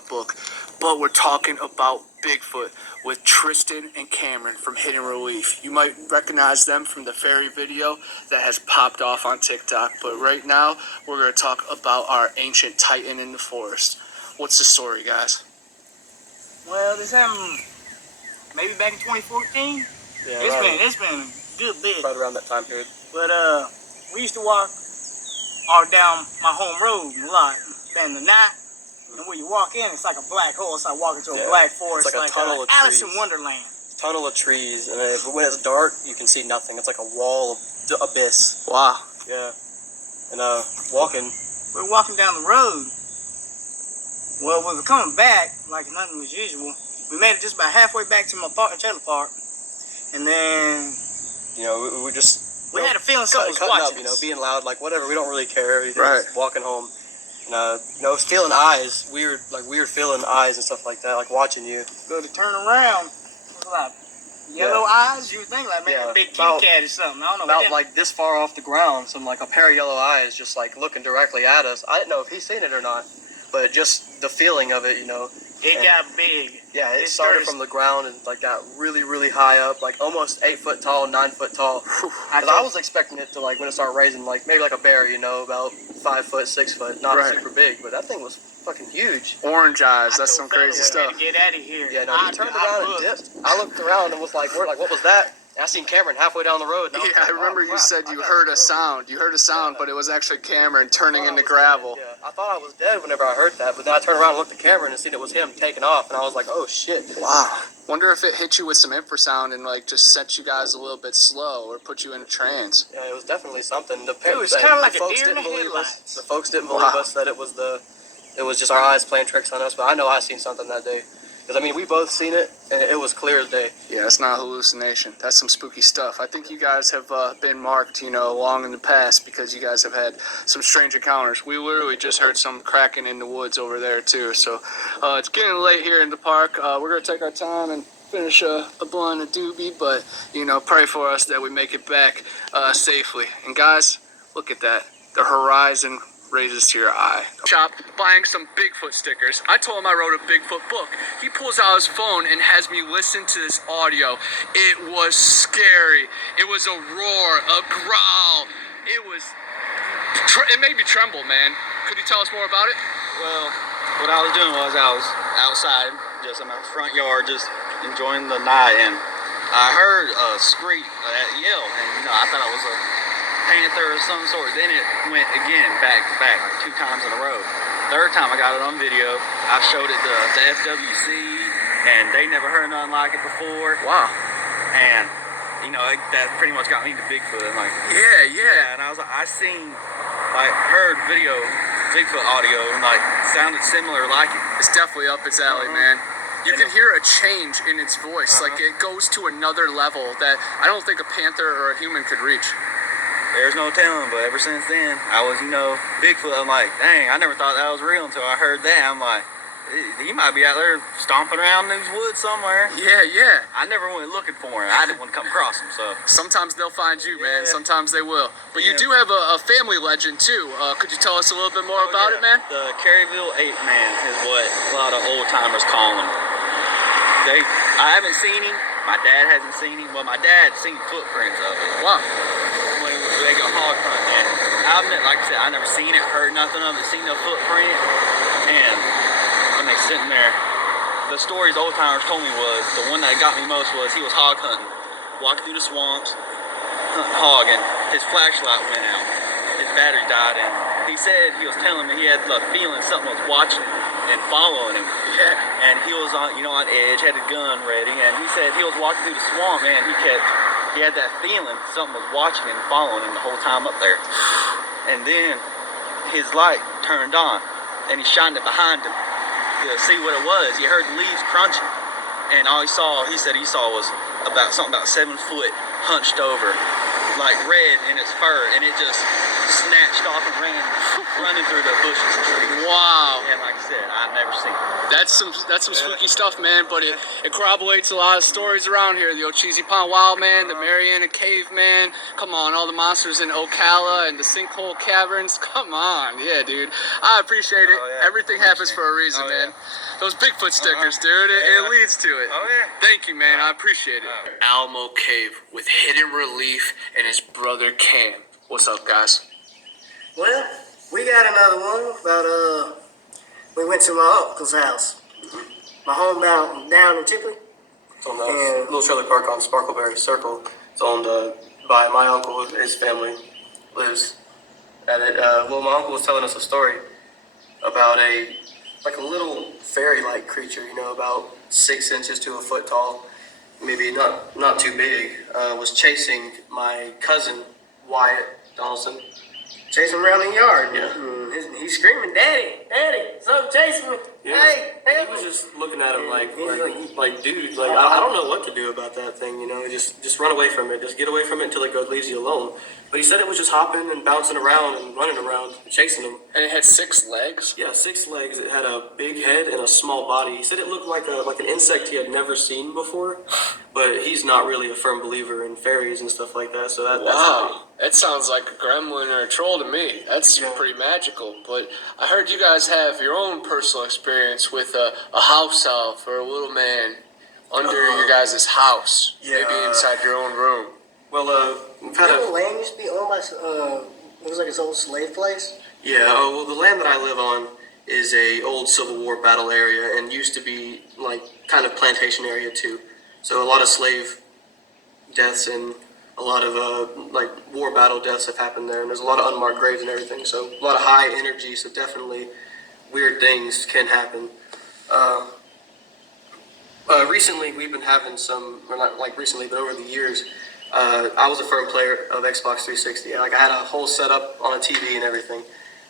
book, but we're talking about Bigfoot with Tristan and Cameron from Hidden Relief. You might recognize them from the fairy video that has popped off on TikTok, but right now we're going to talk about our ancient titan in the forest. What's the story, guys? Well, this happened maybe back in 2014. Yeah, it's been a good bit. Right around that time period. But we used to walk all down my home road a lot. Spend the night. And when you walk in, it's like a black hole. It's like walking through a black forest. It's like a tunnel of Alice trees. in Wonderland. Tunnel of trees, and when it's dark, you can see nothing. It's like a wall of abyss. Wow. Yeah. And walking. We're walking down the road. Well, we were coming back like nothing was usual. We made it just about halfway back to my trailer park, and then we just had a feeling something was cutting watching up, us. Being loud, like whatever. We don't really care. Right. Walking home. Feeling eyes, weird feeling eyes and stuff like that, like watching you. Go to turn around, like yellow eyes. You would think like maybe a big kitty cat or something. I don't know. About like this far off the ground, some like a pair of yellow eyes just like looking directly at us. I didn't know if he's seen it or not, but just the feeling of it, It got big. Yeah, it started from the ground and like got really, really high up, like almost 8 foot tall, 9 foot tall. Because I was expecting it to like when it started raising, like maybe like a bear, about 5 foot, 6 foot, not super big, but that thing was fucking huge. Orange eyes, that's some crazy stuff. To get out of here. Yeah, no, he turned around and dipped. I looked around and was like, what was that? And I seen Cameron halfway down the road. Yeah, I remember you said you heard a sound. You heard a sound, but it was actually Cameron turning into gravel. Yeah, I thought I was dead whenever I heard that, but then I turned around and looked at Cameron and seen it was him taking off, and I was like, oh shit. Wow. Wonder if it hit you with some infrasound and like just set you guys a little bit slow or put you in a trance. Yeah, it was definitely something. It was kind of like a deer in the headlights. The folks didn't believe us that it was just our eyes playing tricks on us, but I know I seen something that day. Because, we both seen it, and it was clear as day. Yeah, it's not a hallucination. That's some spooky stuff. I think you guys have been marked, long in the past because you guys have had some strange encounters. We literally just heard some cracking in the woods over there, too. So it's getting late here in the park. We're going to take our time and finish a blunt and doobie, but, pray for us that we make it back safely. And, guys, look at that. The horizon raises to your eye. Shop buying some Bigfoot stickers. I told him I wrote a Bigfoot book. He pulls out his phone and has me listen to this audio. It was scary. It was a roar, a growl. It made me tremble, man. Could you tell us more about it? Well, what I was doing was I was outside, just in my front yard, just enjoying the night, and I heard a screech, a yell, and I thought it was a panther of some sort. Then it went again, back to back, like 2 times in a row. Third time I got it on video. I showed it to FWC, and they never heard nothing like it before. Wow. And that pretty much got me to Bigfoot. I'm like, yeah. And I was like, heard video, Bigfoot audio, and sounded similar like it. It's definitely up its alley, man. You can hear a change in its voice. Like it goes to another level that I don't think a panther or a human could reach. There's no telling, but ever since then, I was, Bigfoot. I'm like, dang, I never thought that was real until I heard that. I'm like, he might be out there stomping around in these woods somewhere. Yeah. I never went looking for him. I didn't want to come across him, so. Sometimes they'll find you, man. Sometimes they will. But you do have a family legend, too. Could you tell us a little bit more about it, man? The Caryville Ape Man is what a lot of old-timers call him. I haven't seen him. My dad hasn't seen him. Well, my dad's seen footprints of it. Wow. They go hog hunting. I admit, like I said, I never seen it, heard nothing of it, seen no footprint. And when they sitting there, the stories old timers told me was, the one that got me most was he was hog hunting, walking through the swamps, hunting hog, and his flashlight went out. His battery died, and he said he was telling me he had the feeling something was watching him and following him. Yeah. And he was on edge, had a gun ready, and he said he was walking through the swamp, man. He had that feeling something was watching him, following him the whole time up there. And then his light turned on, and he shined it behind him to see what it was. He heard the leaves crunching, and all he said he saw was something about 7 foot, hunched over, like red in its fur, and it just snatched off and ran, running through the bushes and trees. Wow. And like I said, I've never seen it. That that's some spooky stuff, man. But it corroborates a lot of stories around here. The Ocheesee Pond Wild Man, the Mariana Caveman. Come on, all the monsters in Ocala and the Sinkhole Caverns. Come on, yeah, dude. I appreciate it. Everything happens for a reason, man. Those Bigfoot stickers, dude. It leads to it. Thank you, man. I appreciate it. Alamo Cave with Hidden Relief and his brother Cam. What's up, guys? Well, we got another one about we went to my uncle's house. My home down in Chipley. It's on the little trailer park on Sparkleberry Circle. It's owned by my uncle. His family lives at it. Well, my uncle was telling us a story about a little fairy-like creature, you know, about 6 inches to a foot tall, maybe not too big, was chasing my cousin Wyatt Donaldson. Chasing him around the yard. Yeah. He's screaming, "Daddy, Daddy, something chasing me! Yeah. Hey, He was just looking at him like dude, I don't know what to do about that thing, you know, just run away from it, just get away from it until it leaves you alone. But he said it was just hopping and bouncing around and running around, and chasing him. And it had 6 legs? Yeah, 6 legs. It had a big head and a small body. He said it looked like an insect he had never seen before, but he's not really a firm believer in fairies and stuff like that. So Wow, that sounds like a gremlin or a troll to me. That's pretty magical. But I heard you guys have your own personal experience with a house elf or a little man under your guys' house, maybe inside your own room. Well, we've had the land used to be owned by it was like his old slave place. Yeah, well, the land that I live on is a old Civil War battle area and used to be like kind of plantation area too. So a lot of slave deaths and a lot of like war battle deaths have happened there, and there's a lot of unmarked graves and everything. So a lot of high energy. So definitely weird things can happen. Recently, we've been having some, or not like recently, but over the years, I was a firm player of Xbox 360. Like I had a whole setup on a TV and everything.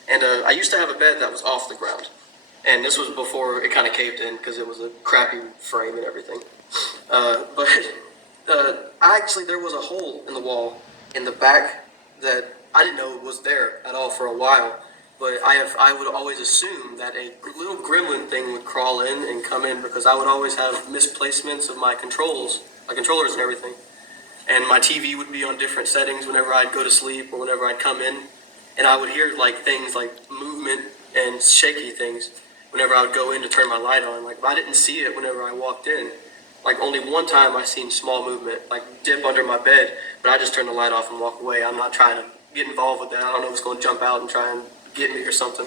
And I used to have a bed that was off the ground. And this was before it kind of caved in because it was a crappy frame and everything. But there was a hole in the wall in the back that I didn't know was there at all for a while. But I would always assume that a little gremlin thing would crawl in and come in because I would always have misplacements of my controllers and everything. And my TV would be on different settings whenever I'd go to sleep or whenever I'd come in. And I would hear like things like movement and shaky things whenever I would go in to turn my light on. Like I didn't see it whenever I walked in. Like only one time I seen small movement, like dip under my bed, but I just turned the light off and walk away. I'm not trying to get involved with that. I don't know if it's going to jump out and try and get me or something.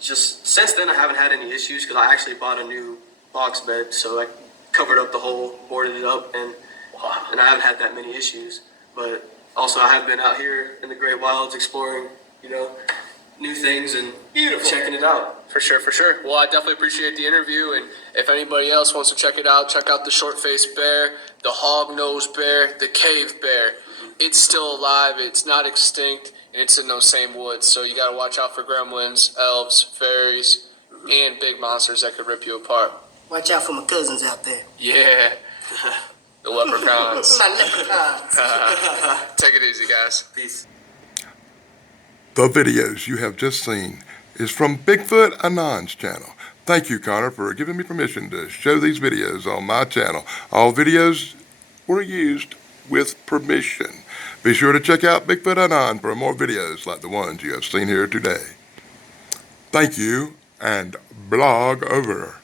Just since then I haven't had any issues because I actually bought a new box bed, so I covered up the hole, boarded it up, and I haven't had that many issues. But also I have been out here in the great wilds exploring, you know, new things and checking it out. For sure, for sure. Well, I definitely appreciate the interview, and if anybody else wants to check it out, check out the short-faced bear, the hog-nosed bear, the cave bear. It's still alive, it's not extinct, and it's in those same woods, so you gotta watch out for gremlins, elves, fairies, and big monsters that could rip you apart. Watch out for my cousins out there. Yeah, the leprechauns. My leprechauns. Take it easy, guys. Peace. The videos you have just seen is from Bigfoot Anon's channel. Thank you, Connor, for giving me permission to show these videos on my channel. All videos were used with permission. Be sure to check out Bigfoot Anon for more videos like the ones you have seen here today. Thank you, and blog over.